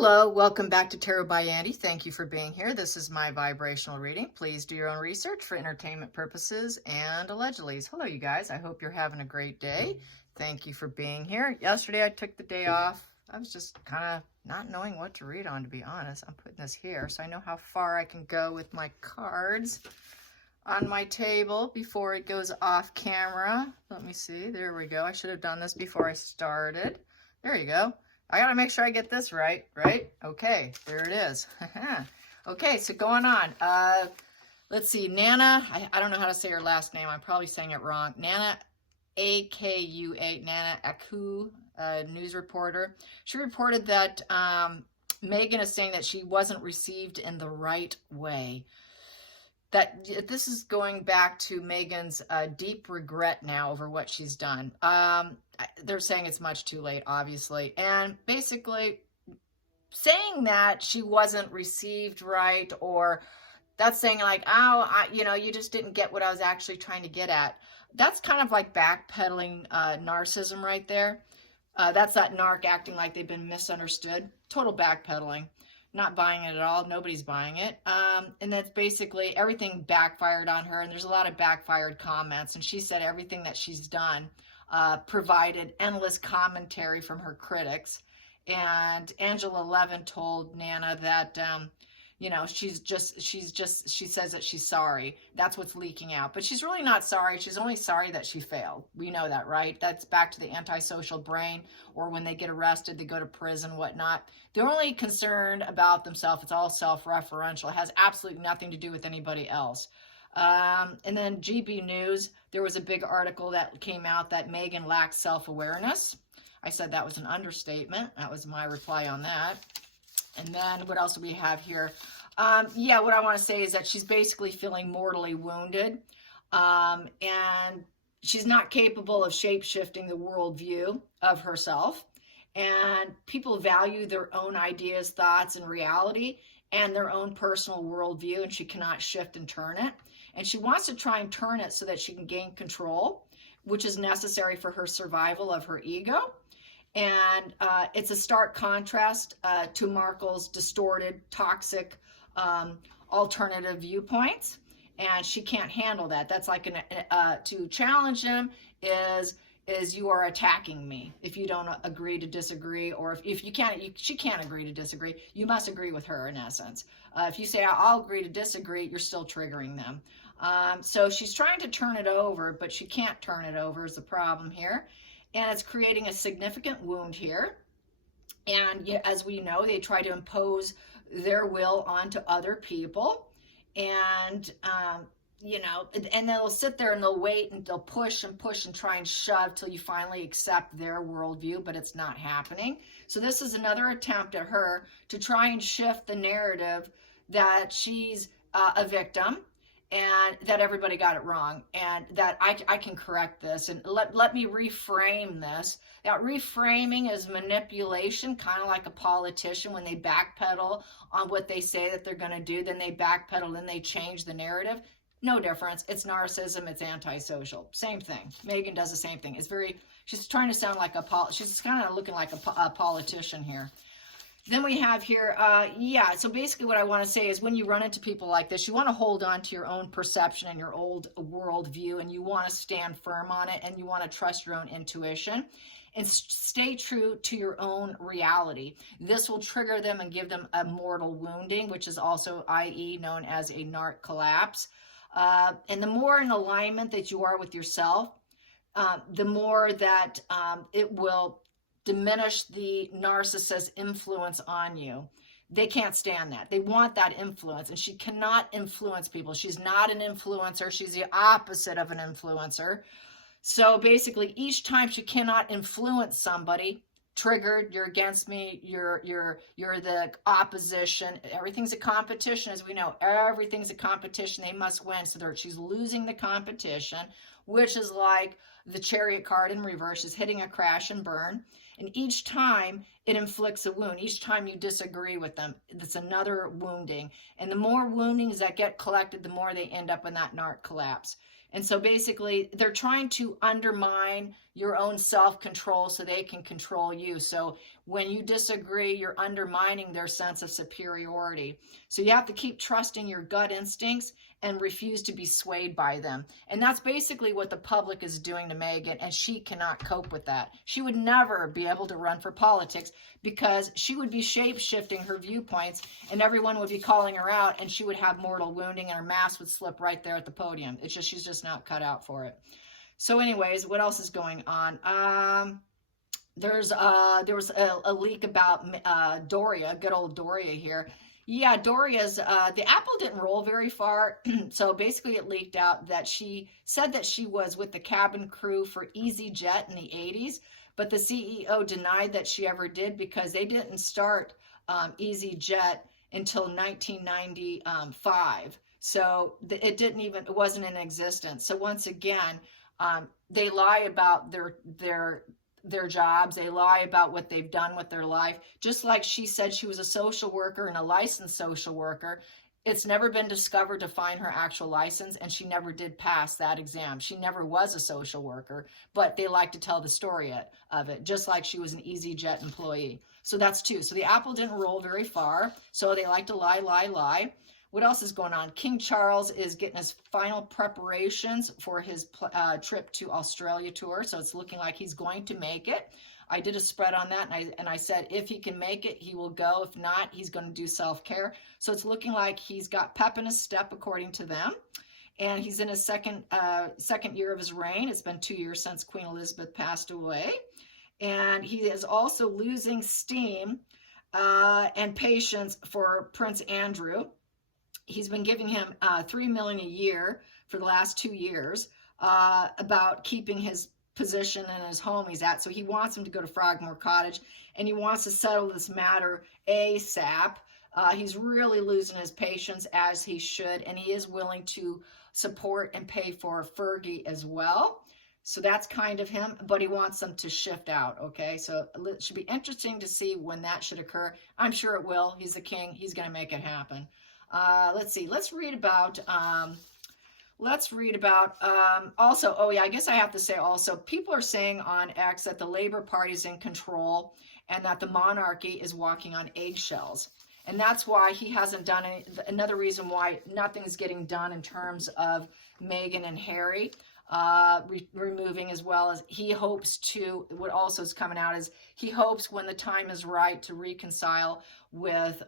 Hello, welcome back to Tarot by Andy. Thank you for being here. This is my vibrational reading. Please do your own research for entertainment purposes and allegedly. Hello, you guys. I hope you're having a great day. Thank you for being here. Yesterday, I took the day off. I was just kind of not knowing what to read on, to be honest. I'm putting this here so I know how far I can go with my cards on my table before it goes off camera. Let me see. There we go. I should have done this before I started. There you go. I gotta make sure I get this right? Okay, there it is. Okay, so going on. Let's see, Nana, I don't know how to say her last name. I'm probably saying it wrong. Nana, A-K-U-A, Nana Aku, news reporter. She reported that Megan is saying that she wasn't received in the right way. That this is going back to Megan's deep regret now over what she's done. They're saying it's much too late, obviously. And basically saying that she wasn't received right, or that's saying like, oh, you just didn't get what I was actually trying to get at. That's kind of like backpedaling narcissism right there. That's that narc acting like they've been misunderstood. Total backpedaling. Not buying it at all. Nobody's buying it. And that's basically everything backfired on her. And there's a lot of backfired comments. And she said everything that she's done provided endless commentary from her critics. And Angela Levin told Nana that, she says that she's sorry. That's what's leaking out. But she's really not sorry. She's only sorry that she failed. We know that, right? That's back to the antisocial brain, or when they get arrested, they go to prison, whatnot. They're only concerned about themselves. It's all self-referential. It has absolutely nothing to do with anybody else. And then GB News, there was a big article that came out that Megan lacks self-awareness. I said that was an understatement. That was my reply on that. And then what else do we have here? What I want to say is that she's basically feeling mortally wounded. And she's not capable of shape-shifting the worldview of herself. And people value their own ideas, thoughts, and reality, and their own personal worldview, and she cannot shift and turn it. And she wants to try and turn it so that she can gain control, which is necessary for her survival of her ego. And it's a stark contrast to Markle's distorted, toxic, alternative viewpoints. And she can't handle that. That's like to challenge him is you are attacking me if you don't agree to disagree, or if you can't, she can't agree to disagree. You must agree with her, in essence. If you say, I'll agree to disagree, you're still triggering them. So she's trying to turn it over, but she can't turn it over is the problem here. And it's creating a significant wound here. And as we know, they try to impose their will onto other people. And, and they'll sit there and they'll wait and they'll push and push and try and shove till you finally accept their worldview, but it's not happening. So this is another attempt at her to try and shift the narrative that she's a victim, and that everybody got it wrong, and that I can correct this, and let me reframe this. That reframing is manipulation, kind of like a politician when they backpedal on what they say that they're going to do, then they backpedal, then they change the narrative. No difference. It's narcissism. It's antisocial. Same thing. Megan does the same thing. She's trying to sound like she's kind of looking like a politician here. Then we have here, so basically what I want to say is when you run into people like this, you want to hold on to your own perception and your old worldview, and you want to stand firm on it, and you want to trust your own intuition and stay true to your own reality. This will trigger them and give them a mortal wounding, which is also, i.e., known as a narc collapse. And the more in alignment that you are with yourself, the more that it will diminish the narcissist's influence on you. They can't stand that. They want that influence, and she cannot influence people. She's not an influencer. She's the opposite of an influencer. So basically, each time she cannot influence somebody, triggered, you're against me, you're the opposition. Everything's a competition, as we know. Everything's a competition. They must win. So she's losing the competition, which is like the Chariot card in reverse. Is hitting a crash and burn. And each time it inflicts a wound. Each time you disagree with them, it's another wounding. And the more woundings that get collected, the more they end up in that narc collapse. And so basically, they're trying to undermine your own self-control so they can control you. So when you disagree, you're undermining their sense of superiority. So you have to keep trusting your gut instincts and refuse to be swayed by them. And that's basically what the public is doing to Meghan, and she cannot cope with that. She would never be able to run for politics because she would be shape-shifting her viewpoints, and everyone would be calling her out, and she would have mortal wounding, and her mask would slip right there at the podium. It's just, she's just not cut out for it. So anyways, what else is going on? There was a leak about Doria, good old Doria here. Yeah, Doria's, the apple didn't roll very far. So basically it leaked out that she said that she was with the cabin crew for EasyJet in the 80s, but the CEO denied that she ever did because they didn't start EasyJet until 1995. So it wasn't in existence. So once again, they lie about their jobs. They lie about what they've done with their life. Just like she said she was a social worker and a licensed social worker, it's never been discovered to find her actual license, and she never did pass that exam. She never was a social worker, but they like to tell the story of it, just like she was an EasyJet employee. So that's two. So the apple didn't roll very far, so they like to lie. What else is going on? King Charles is getting his final preparations for his trip to Australia tour. So it's looking like he's going to make it. I did a spread on that, and I said if he can make it, he will go. If not, he's going to do self-care. So it's looking like he's got pep in his step, according to them. And he's in his second year of his reign. It's been 2 years since Queen Elizabeth passed away. And he is also losing steam and patience for Prince Andrew. He's been giving him $3 million a year for the last 2 years about keeping his position in his home he's at. So he wants him to go to Frogmore Cottage, and he wants to settle this matter ASAP. He's really losing his patience, as he should, and he is willing to support and pay for Fergie as well. So that's kind of him, but he wants them to shift out, okay? So it should be interesting to see when that should occur. I'm sure it will. He's the king. He's going to make it happen. Let's see. Let's read about also, oh yeah, I guess I have to say also, people are saying on X that the Labor Party is in control and that the monarchy is walking on eggshells. And that's why he hasn't done any, another reason why nothing's getting done in terms of Meghan and Harry. Removing, as well as he hopes to, what also is coming out is he hopes when the time is right to reconcile with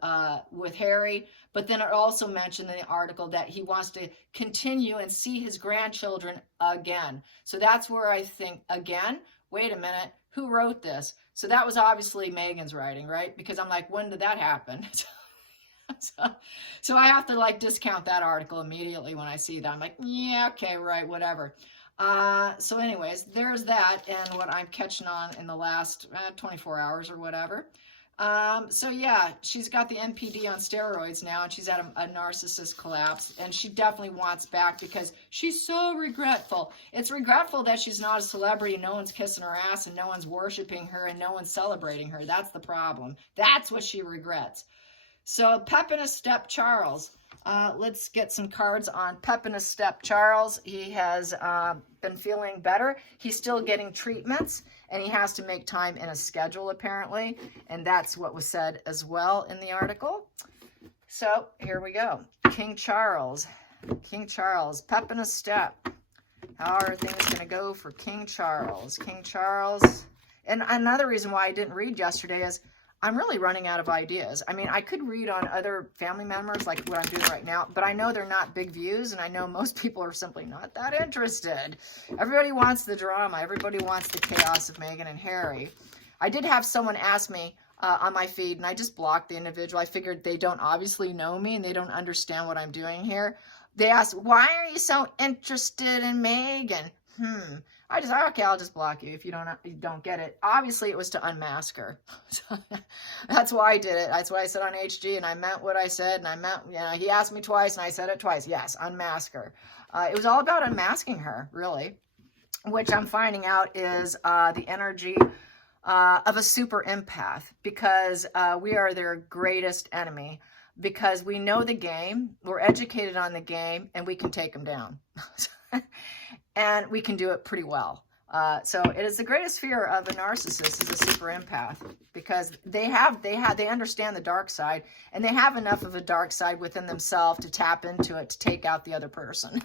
Harry. But then it also mentioned in the article that he wants to continue and see his grandchildren again. So that's where I think, again, wait a minute, who wrote this? So that was obviously Meghan's writing, right? Because I'm like, when did that happen? So I have to like discount that article immediately when I see that. I'm like, yeah, okay, right, whatever. So anyways, there's that and what I'm catching on in the last 24 hours or whatever. So yeah, she's got the NPD on steroids now, and she's at a narcissist collapse, and she definitely wants back because she's so regretful. It's regretful that she's not a celebrity, no one's kissing her ass, and no one's worshiping her, and no one's celebrating her. That's the problem. That's what she regrets. So pep in a step, Charles. Let's get some cards on pep in a step, Charles. He has been feeling better. He's still getting treatments, and he has to make time in a schedule, apparently. And that's what was said as well in the article. So here we go. King Charles. King Charles, pep in a step. How are things going to go for King Charles? King Charles. And another reason why I didn't read yesterday is I'm really running out of ideas. I mean, I could read on other family members like what I'm doing right now, but I know they're not big views, and I know most people are simply not that interested. Everybody wants the drama. Everybody wants the chaos of Meghan and Harry. I did have someone ask me on my feed, and I just blocked the individual. I figured they don't obviously know me, and they don't understand what I'm doing here. They asked, why are you so interested in Meghan? I just, okay, I'll just block you if you don't get it. Obviously, it was to unmask her. So that's why I did it. That's why I said on HG, and I meant what I said, and I meant, you know, he asked me twice, and I said it twice. Yes, unmask her. It was all about unmasking her, really, which I'm finding out is the energy of a super empath, because we are their greatest enemy, because we know the game, we're educated on the game, and we can take them down. And we can do it pretty well. So it is the greatest fear of a narcissist is a super empath, because they understand the dark side, and they have enough of a dark side within themselves to tap into it to take out the other person.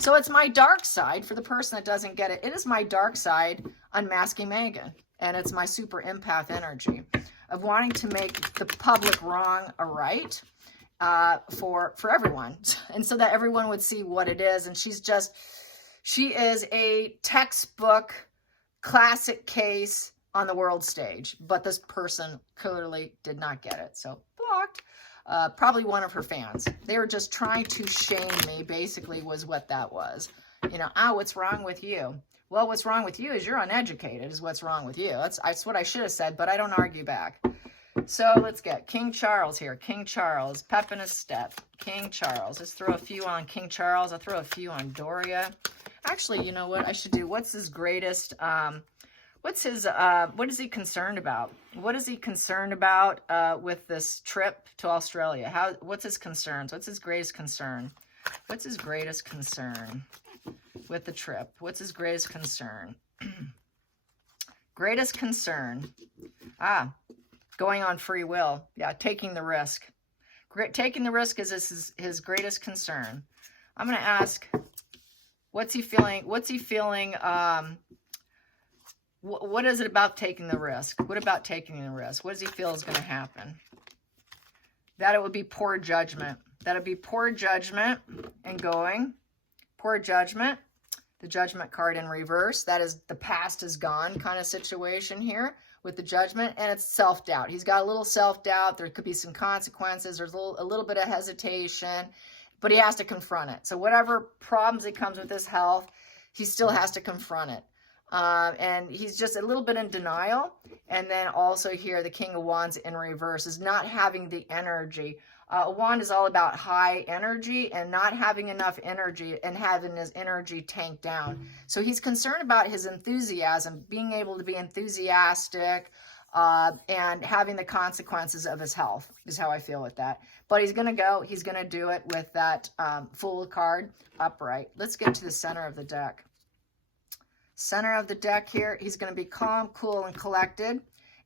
So it's my dark side for the person that doesn't get it. It is my dark side unmasking Megan, and it's my super empath energy of wanting to make the public wrong a right for everyone, and so that everyone would see what it is. And she is a textbook classic case on the world stage, but this person clearly did not get it. So blocked. Probably one of her fans. They were just trying to shame me, basically, was what that was. You know, what's wrong with you? Well, what's wrong with you is you're uneducated, is what's wrong with you. That's what I should have said, but I don't argue back. So let's get King Charles here. King Charles, pep in his step. King Charles. Let's throw a few on King Charles. I'll throw a few on Doria. Actually, you know what I should do? What's his greatest, what is he concerned about? What is he concerned about with this trip to Australia? What's his concerns? What's his greatest concern? What's his greatest concern with the trip? What's his greatest concern? Greatest concern. Going on free will. Yeah, taking the risk. Taking the risk is his greatest concern. I'm going to ask, what's he feeling? What's he feeling? What is it about taking the risk? What about taking the risk? What does he feel is going to happen? That it would be poor judgment. That it would be poor judgment and going. Poor judgment. The judgment card in reverse. That is the past is gone kind of situation here with the judgment. And it's self-doubt. He's got a little self-doubt. There could be some consequences. There's a little bit of hesitation. But he has to confront it. So whatever problems it comes with his health, he still has to confront it. And he's just a little bit in denial. And then also here, the King of Wands in reverse is not having the energy. A wand is all about high energy and not having enough energy and having his energy tanked down. So he's concerned about his enthusiasm, being able to be enthusiastic, and having the consequences of his health is how I feel with that. But he's going to do it with that Fool card upright. Let's get to the center of the deck. Center of the deck here, he's going to be calm, cool, and collected.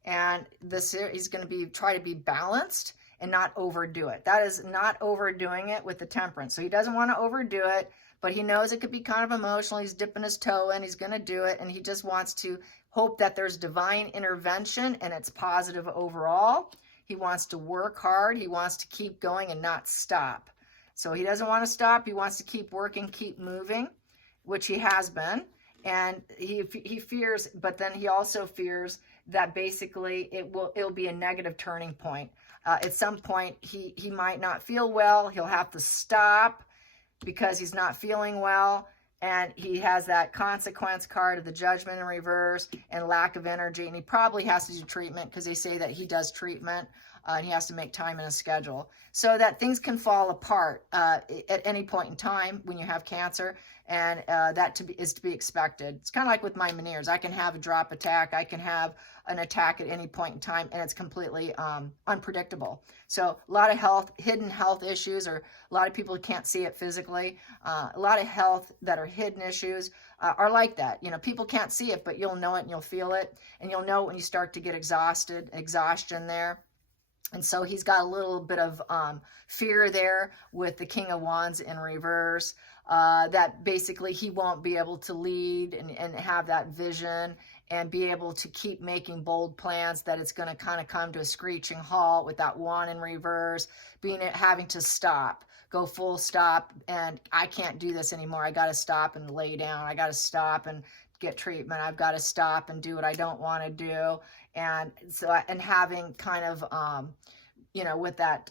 And he's going to try to be balanced and not overdo it. That is not overdoing it with the Temperance. So he doesn't want to overdo it, but he knows it could be kind of emotional. He's dipping his toe in. He's going to do it, and he just wants to hope that there's divine intervention and it's positive overall. He wants to work hard. He wants to keep going and not stop. So he doesn't want to stop. He wants to keep working, keep moving, which he has been. And he fears, but then he also fears that basically it'll be a negative turning point. At some point, he might not feel well. He'll have to stop because he's not feeling well. And he has that consequence card of the Judgment in reverse and lack of energy. And he probably has to do treatment because they say that he does treatment and he has to make time in his schedule. So that things can fall apart at any point in time when you have cancer. And that is to be expected. It's kind of like with my Meniere's. I can have a drop attack. I can have an attack at any point in time, and it's completely unpredictable. So a lot of hidden health issues, or a lot of people can't see it physically. A lot of health that are hidden issues are like that. You know, people can't see it, but you'll know it and you'll feel it. And you'll know when you start to get exhaustion there. And so he's got a little bit of fear there with the King of Wands in reverse, that basically he won't be able to lead and have that vision and be able to keep making bold plans, that it's going to kind of come to a screeching halt with that wand in reverse, having to stop, go full stop, and I can't do this anymore. I got to stop and lay down. I got to stop and get treatment. I've got to stop and do what I don't want to do. And so, and having kind of, with that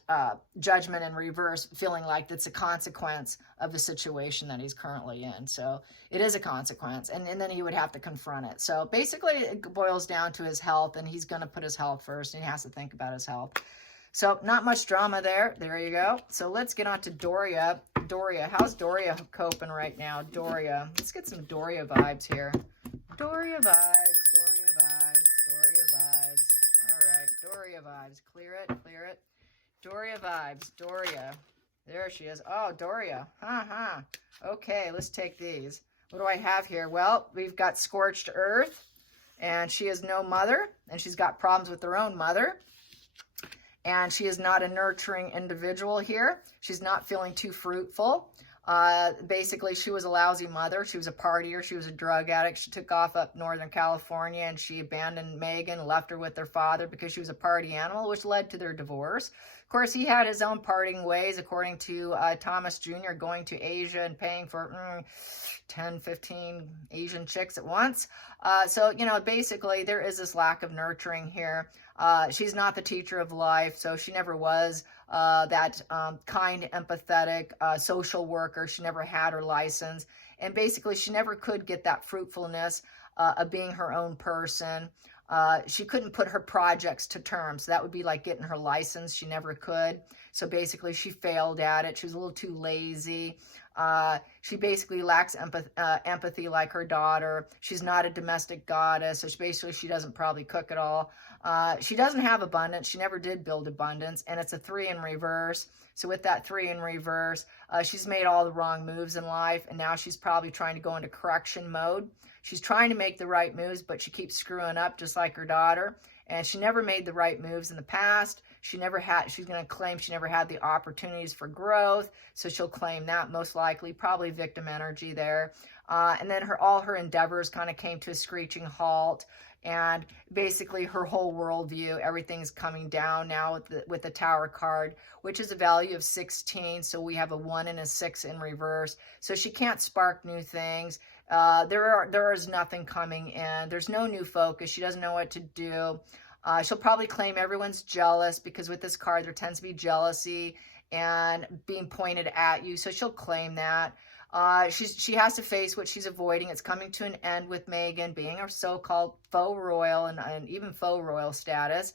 Judgment in reverse, feeling like it's a consequence of the situation that he's currently in. So it is a consequence, and then he would have to confront it. So basically it boils down to his health, and he's going to put his health first, and he has to think about his health. So not much drama there. There you go. So let's get on to Doria. Doria, how's Doria coping right now? Doria, let's get some Doria vibes here. Doria vibes, Doria vibes, Doria vibes. All right, Doria vibes. Clear it, clear it. Doria vibes, Doria. There she is. Oh, Doria. Okay, let's take these. What do I have here? Well, we've got scorched earth, and she is no mother, and she's got problems with her own mother. And she is not a nurturing individual here. She's not feeling too fruitful. Basically, she was a lousy mother. She was a partier. She was a drug addict. She took off up Northern California, and she abandoned Megan, left her with her father because she was a party animal, which led to their divorce. Of course, he had his own partying ways, according to Thomas Jr., going to Asia and paying for 10, 15 Asian chicks at once. So, you know, basically, there is this lack of nurturing here. She's not the teacher of life, so she never was that kind, empathetic social worker. She never had her license. And basically, she never could get that fruitfulness of being her own person. She couldn't put her projects to term. So that would be like getting her license. She never could. So basically, she failed at it. She was a little too lazy. She basically lacks empathy like her daughter. She's not a domestic goddess. So she doesn't probably cook at all. She doesn't have abundance. She never did build abundance. And it's a 3 in reverse. So with that 3 in reverse, she's made all the wrong moves in life. And now she's probably trying to go into correction mode. She's trying to make the right moves, but she keeps screwing up just like her daughter. And she never made the right moves in the past. She's going to claim she never had the opportunities for growth. So she'll claim that most likely, probably victim energy there. And then all her endeavors kind of came to a screeching halt. And basically her whole worldview, everything's coming down now with the Tower card, which is a value of 16. So we have a 1 and a 6 in reverse. So she can't spark new things. There is nothing coming in. There's no new focus. She doesn't know what to do. She'll probably claim everyone's jealous because with this card, there tends to be jealousy and being pointed at you. So she'll claim that. She has to face what she's avoiding. It's coming to an end with Megan being her so-called faux royal and even faux royal status.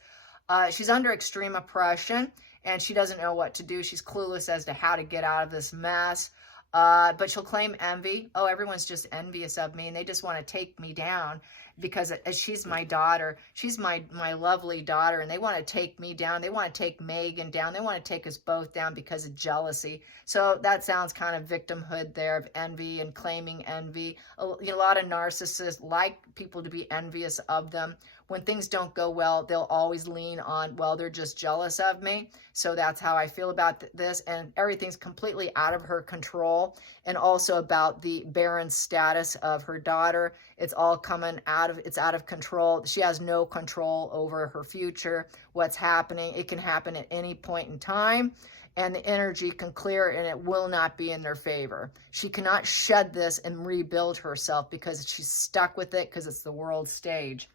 She's under extreme oppression and she doesn't know what to do. She's clueless as to how to get out of this mess. But she'll claim envy. Oh, everyone's just envious of me and they just want to take me down because she's my daughter. She's my lovely daughter and they want to take me down. They want to take Megan down. They want to take us both down because of jealousy. So that sounds kind of victimhood there of envy and claiming envy. A lot of narcissists like people to be envious of them. When things don't go well, they'll always lean on, well, they're just jealous of me. So that's how I feel about this. And everything's completely out of her control. And also about the barren status of her daughter. It's all coming it's out of control. She has no control over her future, what's happening. It can happen at any point in time. And the energy can clear and it will not be in their favor. She cannot shed this and rebuild herself because she's stuck with it because it's the world stage.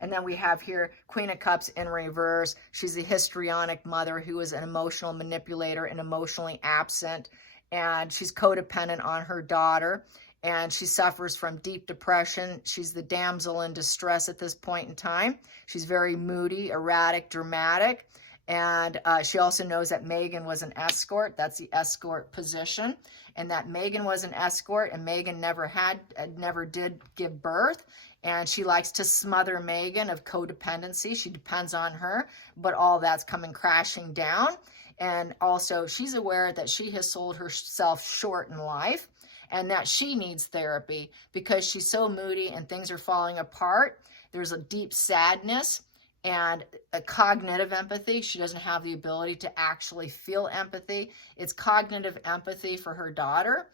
And then we have here Queen of Cups in reverse. She's a histrionic mother who is an emotional manipulator and emotionally absent. And she's codependent on her daughter. And she suffers from deep depression. She's the damsel in distress at this point in time. She's very moody, erratic, dramatic. And she also knows that Megan was an escort. That's the escort position. And that Megan was an escort and Megan never did give birth. And she likes to smother Megan of codependency. She depends on her, but all that's coming crashing down. And also she's aware that she has sold herself short in life and that she needs therapy because she's so moody and things are falling apart. There's a deep sadness and a cognitive empathy. She doesn't have the ability to actually feel empathy. It's cognitive empathy for her daughter.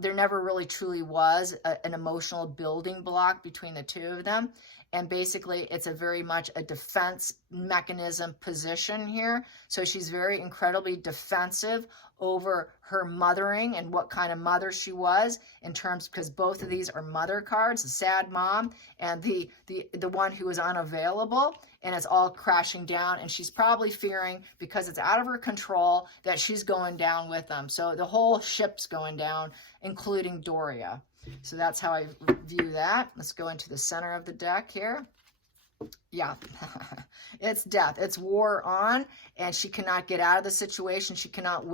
There never really truly was an emotional building block between the two of them. And basically, it's a very much a defense mechanism position here. So she's very incredibly defensive over her mothering and what kind of mother she was in terms, because both of these are mother cards, the sad mom and the one who is unavailable, and it's all crashing down. And she's probably fearing, because it's out of her control, that she's going down with them. So the whole ship's going down, including Doria. So that's how I view that. Let's go into the center of the deck here. Yeah, it's death. It's war on, and she cannot get out of the situation. She cannot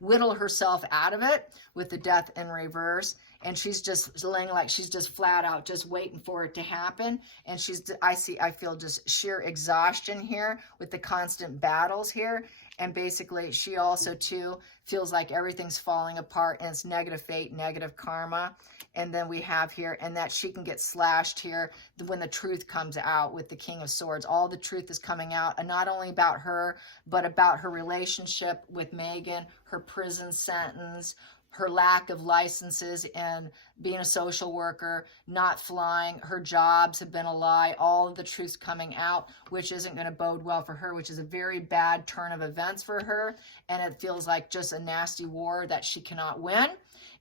whittle herself out of it with the death in reverse. and she's just laying like she's just flat out just waiting for it to happen. And I feel just sheer exhaustion here with the constant battles here. And basically she also too feels like everything's falling apart, and it's negative fate, negative karma. And then we have here, and that she can get slashed here when the truth comes out with the King of Swords. All the truth is coming out, and not only about her, but about her relationship with Megan, her prison sentence, her lack of licenses and being a social worker, not flying, her jobs have been a lie, all of the truths coming out, which isn't going to bode well for her, which is a very bad turn of events for her. And it feels like just a nasty war that she cannot win.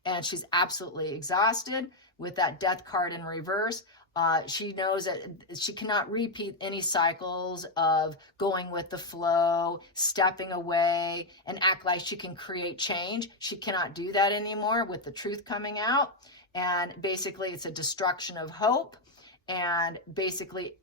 And she's absolutely exhausted with that death card in reverse. She knows that she cannot repeat any cycles of going with the flow, stepping away, and act like she can create change. She cannot do that anymore with the truth coming out. And basically, it's a destruction of hope. And basically,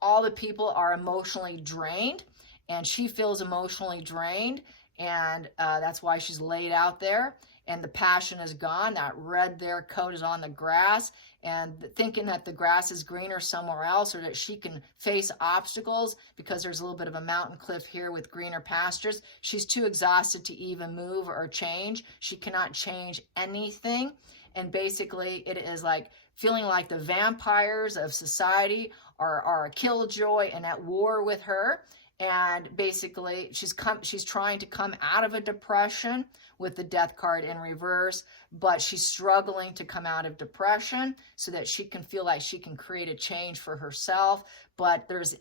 all the people are emotionally drained, and she feels emotionally drained. And that's why she's laid out there. And the passion is gone. That red there coat is on the grass, and thinking that the grass is greener somewhere else, or that she can face obstacles because there's a little bit of a mountain cliff here with greener pastures. She's too exhausted to even move or change. She cannot change anything. And basically it is like feeling like the vampires of society are a killjoy and at war with her. And basically she's trying to come out of a depression with the death card in reverse, but she's struggling to come out of depression so that she can feel like she can create a change for herself. But there's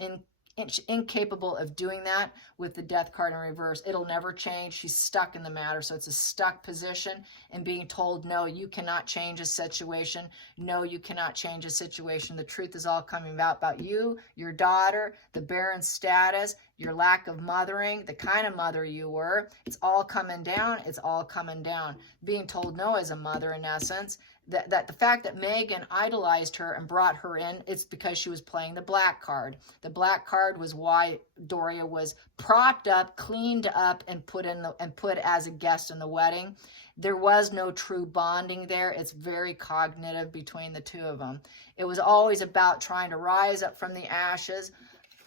incapable of doing that with the death card in reverse. It'll never change. She's stuck in the matter. So it's a stuck position, and being told, no, you cannot change a situation. No, you cannot change a situation. The truth is all coming about you, your daughter, the barren status, your lack of mothering, the kind of mother you were. It's all coming down. It's all coming down. Being told no as a mother, in essence. That the fact that Megan idolized her and brought her in, it's because she was playing the black card. The black card was why Doria was propped up, cleaned up, and put as a guest in the wedding. There was no true bonding there. It's very cognitive between the two of them. It was always about trying to rise up from the ashes.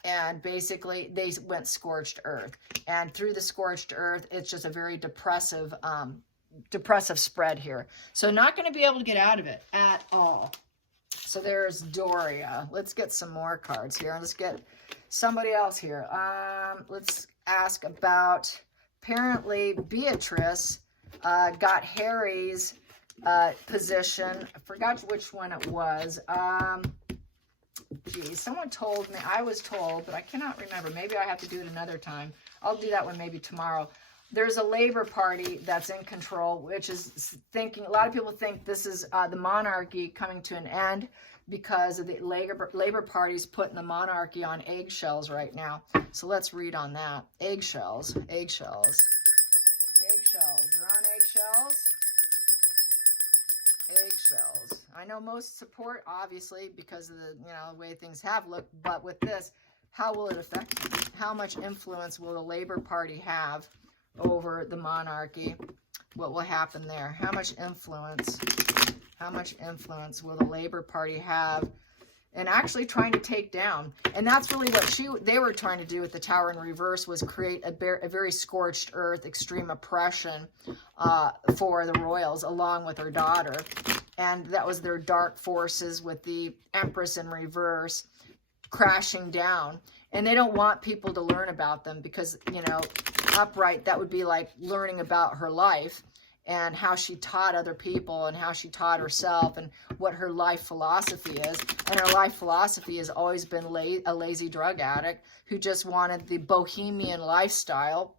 And basically they went scorched earth. And through the scorched earth, it's just a very depressive spread here. So not going to be able to get out of it at all. So there's Doria. Let's get some more cards here. Let's get somebody else here. Let's ask about, apparently Beatrice got Harry's position. I forgot which one it was. Geez, someone told me, I was told, but I cannot remember. Maybe I have to do it another time. I'll do that one maybe tomorrow. There's a Labor Party that's in control, which is thinking, a lot of people think this is the monarchy coming to an end because of the Labor Party's putting the monarchy on eggshells right now. So let's read on that. Eggshells, eggshells, eggshells. They're on eggshells. Eggshells. I know most support, obviously, because of the the way things have looked. But with this, how will it affect them? How much influence will the Labor Party have over the monarchy? What will happen there? How much influence will the Labor Party have in actually trying to take down? And that's really what they were trying to do with the Tower in reverse, was create a very scorched earth, extreme oppression for the royals, along with her daughter. And that was their dark forces with the Empress in reverse crashing down. And they don't want people to learn about them because, upright, that would be like learning about her life and how she taught other people and how she taught herself and what her life philosophy is. And her life philosophy has always been a lazy drug addict who just wanted the bohemian lifestyle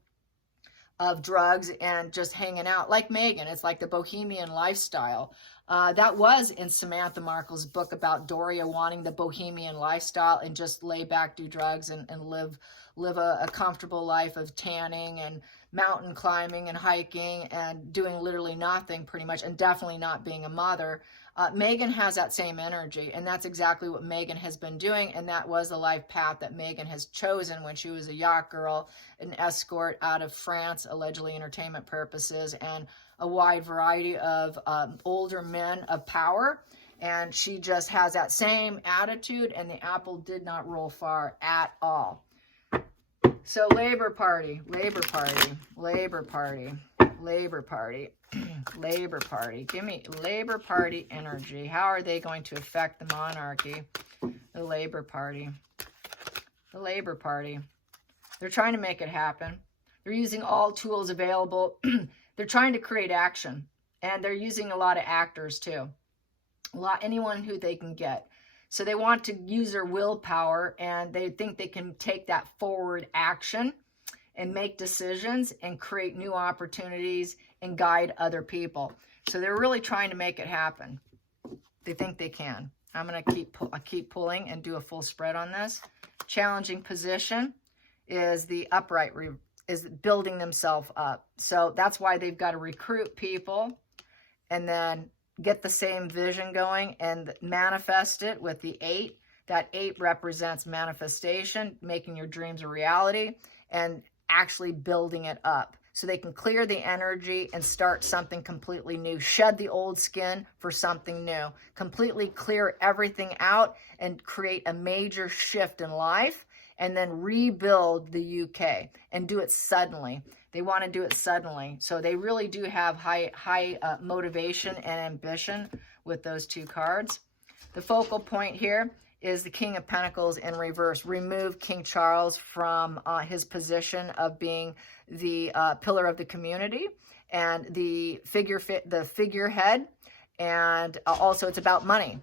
of drugs and just hanging out. Like Megan, it's like the bohemian lifestyle. That was in Samantha Markle's book about Doria wanting the bohemian lifestyle and just lay back, do drugs, and live a comfortable life of tanning and mountain climbing and hiking and doing literally nothing pretty much, and definitely not being a mother. Megan has that same energy, and that's exactly what Megan has been doing, and that was the life path that Megan has chosen when she was a yacht girl, an escort out of France, allegedly entertainment purposes, and a wide variety of older men of power. And she just has that same attitude, and the apple did not roll far at all. So Labor Party, Labor Party, Labor Party, Labor Party, Labor Party. Give me Labor Party energy. How are they going to affect the monarchy? The Labor Party. The Labor Party. They're trying to make it happen. They're using all tools available. They're trying to create action. And they're using a lot of actors too. Anyone who they can get. So they want to use their willpower, and they think they can take that forward action and make decisions and create new opportunities and guide other people. So they're really trying to make it happen. They think they can. I'm going to keep pulling and do a full spread on this. Challenging position is the upright, is building themselves up. So that's why they've got to recruit people and then get the same vision going and manifest it with the 8. That 8 represents manifestation, making your dreams a reality, and actually building it up. So they can clear the energy and start something completely new. Shed the old skin for something new. Completely clear everything out and create a major shift in life, and then rebuild the UK and do it suddenly. They want to do it suddenly. So they really do have high motivation and ambition with those 2 cards. The focal point here is the King of Pentacles in reverse. Remove King Charles from his position of being the pillar of the community and the figurehead. And also it's about money,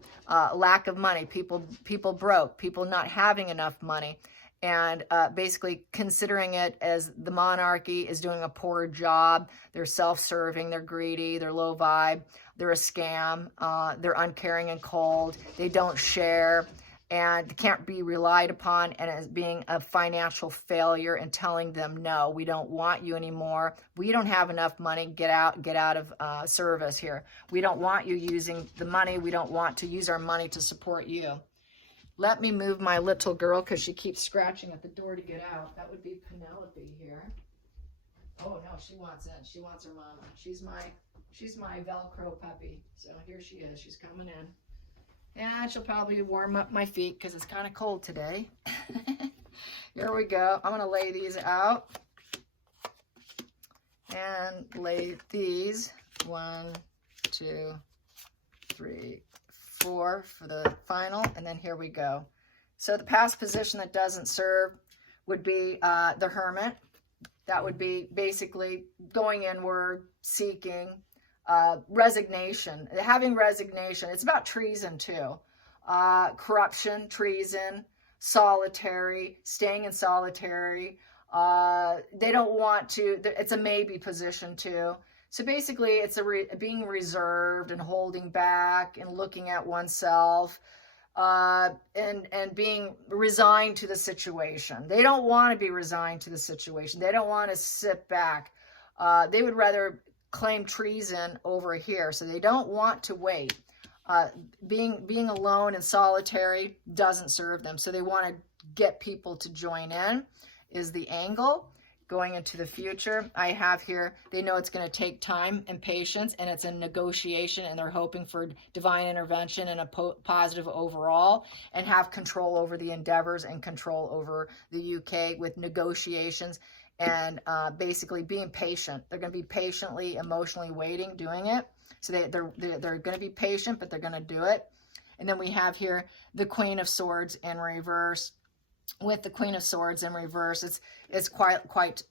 lack of money, people broke, people not having enough money. And basically considering it as the monarchy is doing a poor job. They're self-serving, they're greedy, they're low vibe, they're a scam, they're uncaring and cold, they don't share, and can't be relied upon, and as being a financial failure, and telling them, no, we don't want you anymore. We don't have enough money, get out of service here. We don't want you using the money. We don't want to use our money to support you. Let me move my little girl because she keeps scratching at the door to get out. That would be Penelope here. Oh no, she wants in. She wants her mama. She's my Velcro puppy. So here she is. She's coming in. And she'll probably warm up my feet because it's kind of cold today. Here we go. I'm going to lay these out. And lay these 1, 2, 3, 4 for the final, and then here we go. So the past position that doesn't serve would be the Hermit. That would be basically going inward, seeking, resignation, having resignation. It's about treason too. Corruption, treason, solitary, staying in solitary. They don't want to, it's a maybe position too. So basically, it's being reserved and holding back and looking at oneself and being resigned to the situation. They don't want to be resigned to the situation. They don't want to sit back. They would rather claim treason over here. So they don't want to wait. Being alone and solitary doesn't serve them. So they want to get people to join in is the angle. Going into the future, I have here, they know it's going to take time and patience, and it's a negotiation, and they're hoping for divine intervention and a positive overall, and have control over the endeavors and control over the UK with negotiations and basically being patient. They're going to be patiently, emotionally waiting, doing it. So they're going to be patient, but they're going to do it. And then we have here the Queen of Swords in reverse. With the Queen of Swords in reverse, it's quite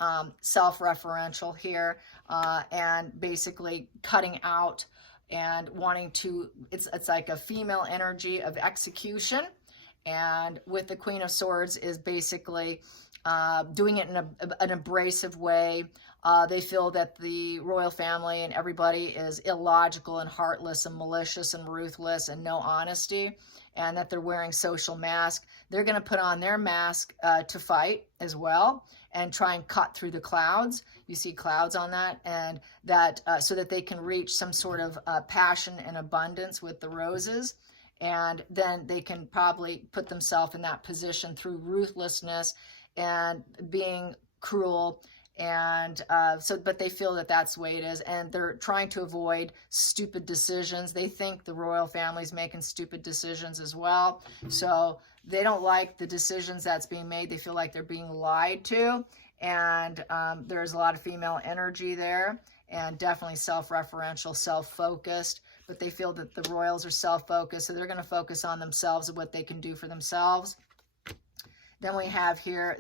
self-referential here, and basically cutting out and wanting to. It's like a female energy of execution, and with the Queen of Swords is basically doing it in an abrasive way. They feel that the royal family and everybody is illogical and heartless and malicious and ruthless and no honesty, and that they're wearing social masks. They're going to put on their mask to fight as well and try and cut through the clouds. You see clouds on that, and that so that they can reach some sort of passion and abundance with the roses. And then they can probably put themselves in that position through ruthlessness and being cruel And but they feel that that's the way it is, and they're trying to avoid stupid decisions. They think the royal family's making stupid decisions as well, so they don't like the decisions that's being made. They feel like they're being lied to, and there's a lot of female energy there, and definitely self-referential, self-focused, but they feel that the royals are self-focused, so they're going to focus on themselves and what they can do for themselves. Then we have here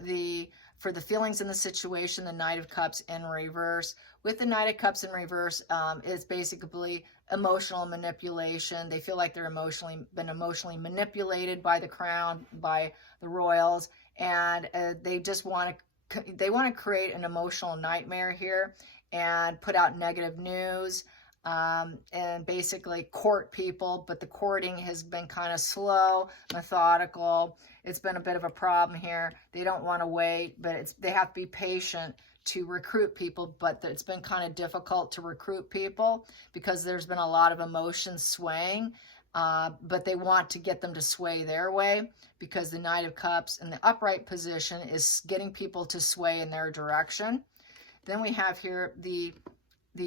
for the feelings in the situation, the Knight of Cups in reverse. With the Knight of Cups in reverse, it's basically emotional manipulation. They feel like they're been emotionally manipulated by the crown, by the royals, and they just want to create an emotional nightmare here and put out negative news. And basically court people, but the courting has been kind of slow, methodical. It's been a bit of a problem here. They don't want to wait, but they have to be patient to recruit people, but it's been kind of difficult to recruit people because there's been a lot of emotion swaying, but they want to get them to sway their way because the Knight of Cups in the upright position is getting people to sway in their direction. Then we have here the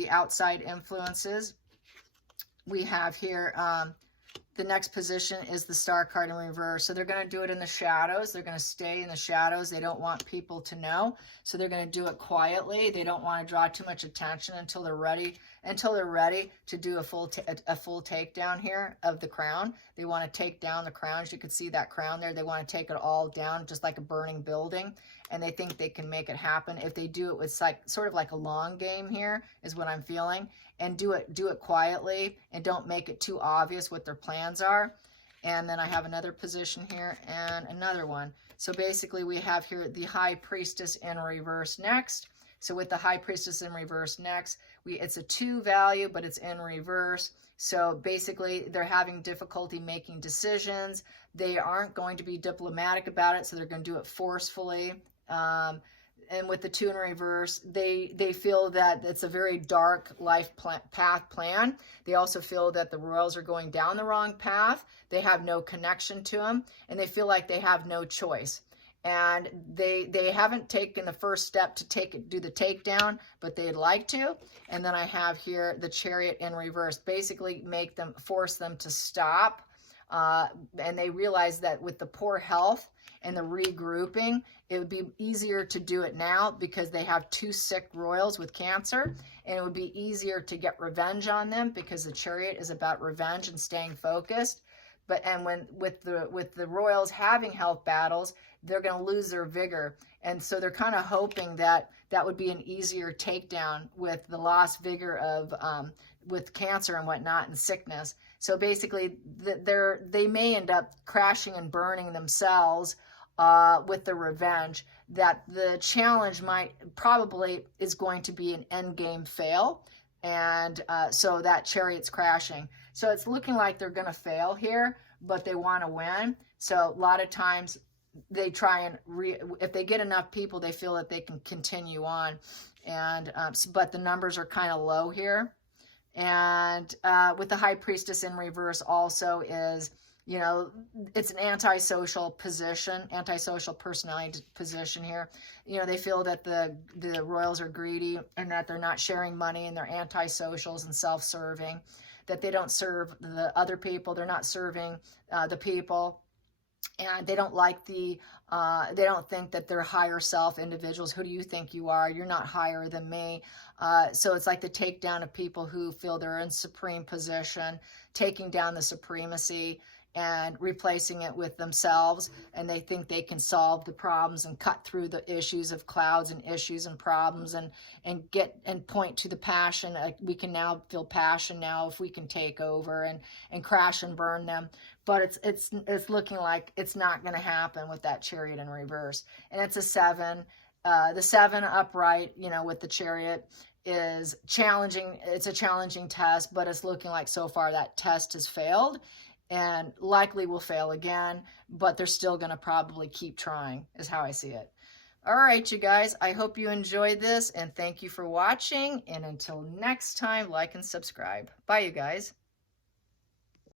outside influences. We have here the next position is the Star card in reverse. So they're going to do it in the shadows. They're going to stay in the shadows. They don't want people to know. So they're going to do it quietly. They don't want to draw too much attention until they're ready to do a full takedown here of the crown. They want to take down the crown. As you can see that crown there, they want to take it all down just like a burning building. And they think they can make it happen. If they do it with sort of like a long game here is what I'm feeling. And do it quietly and don't make it too obvious what their plans are. And then I have another position here and another one. So basically we have here the High Priestess in reverse next. So with the High Priestess in reverse next, it's a 2 value, but it's in reverse. So basically they're having difficulty making decisions. They aren't going to be diplomatic about it, so they're going to do it forcefully. And with the 2 in reverse, they feel that it's a very dark life path plan. They also feel that the royals are going down the wrong path. They have no connection to them, and they feel like they have no choice. And they haven't taken the first step to do the takedown, but they'd like to. And then I have here the Chariot in reverse, basically force them to stop. And they realize that with the poor health and the regrouping, it would be easier to do it now because they have 2 sick royals with cancer, and it would be easier to get revenge on them because the Chariot is about revenge and staying focused. With the royals having health battles, they're going to lose their vigor, and so they're kind of hoping that would be an easier takedown with the lost vigor of with cancer and whatnot and sickness. So basically, they may end up crashing and burning themselves with the revenge. That the challenge probably is going to be an end game fail, and so that Chariot's crashing. So it's looking like they're going to fail here, but they want to win. So a lot of times they try and if they get enough people, they feel that they can continue on, and but the numbers are kind of low here. And with the High Priestess in reverse also is, it's an antisocial position, antisocial personality position here. They feel that the royals are greedy and that they're not sharing money, and they're antisocials and self-serving, that they don't serve the other people. They're not serving the people. And they don't like they don't think that they're higher self individuals. Who do you think you are? You're not higher than me. So it's like the takedown of people who feel they're in supreme position, taking down the supremacy and replacing it with themselves. And they think they can solve the problems and cut through the issues of clouds and issues and problems and point to the passion. We can now feel passion now if we can take over and crash and burn them. But it's looking like it's not going to happen with that Chariot in reverse. And it's a 7. The 7 upright, with the Chariot is challenging. It's a challenging test, but it's looking like so far that test has failed and likely will fail again, but they're still going to probably keep trying is how I see it. All right, you guys, I hope you enjoyed this, and thank you for watching. And until next time, like and subscribe. Bye, you guys.